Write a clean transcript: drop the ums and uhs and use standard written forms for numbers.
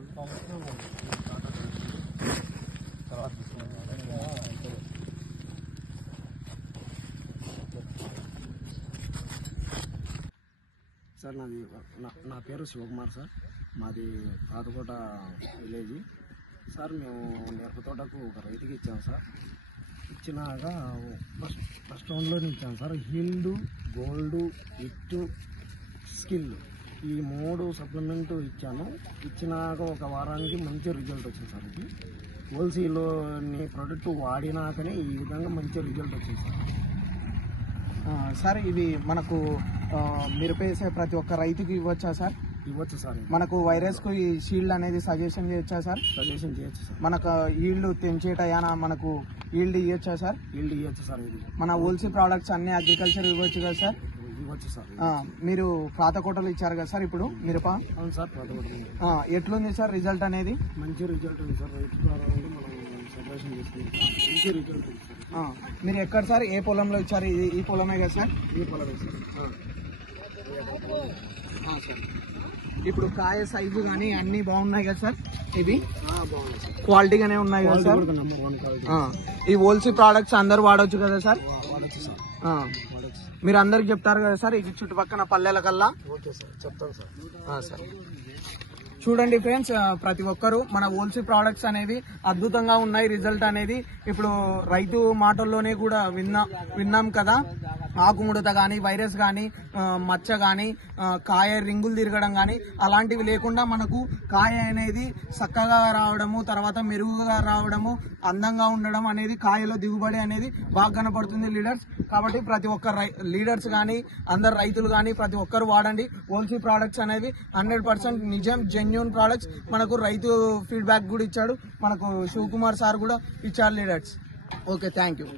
Sir నా పేరు Shivakumar sir. మాది పాతకోట విలేజ్ సార్. మేము మిరపతోటకు ఒక రైతుకి ఇచ్చాము సార్. ఇచ్చినాక ఫస్ట్ రౌండ్లో ఇచ్చాము sir. Healed, gold, hit, skill ఈ 3 సప్లిమెంట్ ఇచ్చాను. ఇచ్చినాక ఒక వారానికి మంచి రిజల్ట్ వచ్చింది సార్. ఇది హోల్సేల్లోని ప్రోడక్ట్ వాడినాకనే ఈ విధంగా మంచి రిజల్ట్ వచ్చింది సార్. సార్ ఇది మనకు మిరప వేసే ప్రతి ఒక్క రైతుకి ఇవ్వచ్చా సార్? ఇవ్వచ్చు సార్. మనకు వైరస్ కు ఈ షీల్డ్ అనేది సజెషన్ చేయొచ్చా సార్? సజెషన్ చేయొచ్చు సార్. మనకు ఈల్డ్ తెంచేటయానా మనకు ఈల్డ్ ఇవ్వచ్చా సార్? ఈల్డ్ ఇవ్వచ్చు సార్. ఇది మన హోల్సేల్ ప్రోడక్ట్స్ అన్ని అగ్రికల్చర్ ఇవ్వచ్చు కదా సార్? ఇవ్వచ్చు సార్. మీరు పాతకోటలు ఇచ్చారు కదా సార్ ఇప్పుడు మిరప? అవును సార్. పాతకోట ఎట్లుంది సార్ రిజల్ట్ అనేది? మంచి రిజల్ట్ ఉంది సార్. రైతు ద్వారా మనం సజెషన్ చేసుకుంటాం. మంచి రిజల్ట్ ఉంది సార్. మీరు ఎక్కడ సార్, ఏ పొలంలో ఇచ్చారు? ఈ పొలమే కదా సార్? ఈ పొలమే సార్. ఇప్పుడు కాయ సైజు కానీ అన్ని బాగున్నాయి కదా సార్? ఇవి బాగున్నాయి సార్. క్వాలిటీగానే ఉన్నాయి కదా సార్? ఈ హోల్సేల్ ప్రోడక్ట్స్ అందరు వాడవచ్చు కదా సార్? వాడచ్చు సార్. మీరు అందరికి చెప్తారు కదా సార్ ఈ చుట్టుపక్కల పల్లెల కల్లా? ఓకే సార్, చెప్తాను సార్. సార్ చూడండి ఫ్రెండ్స్, ప్రతి ఒక్కరు మన హోల్సేల్ ప్రోడక్ట్స్ అనేవి అద్భుతంగా ఉన్నాయి. రిజల్ట్ అనేది ఇప్పుడు రైతు మాటల్లోనే కూడా విన్నాం కదా. ఆకుముడత కానీ, వైరస్ కానీ, మచ్చ కానీ, కాయ రింగులు తిరగడం కానీ అలాంటివి లేకుండా మనకు కాయ అనేది చక్కగా రావడము, తర్వాత మెరుగుగా రావడము, అందంగా ఉండడం అనేది కాయలో దిగుబడి అనేది బాగా కనపడుతుంది లీడర్స్. కాబట్టి ప్రతి ఒక్క లీడర్స్ కానీ, అందరు రైతులు కానీ ప్రతి ఒక్కరు వాడండి హోల్సేల్ ప్రోడక్ట్స్ అనేవి. 100% నిజం, జెన్యూన్ ప్రోడక్ట్స్. మనకు రైతు ఫీడ్బ్యాక్ కూడా ఇచ్చాడు, మనకు శివకుమార్ సార్ కూడా ఇచ్చారు లీడర్స్. Okay, thank you.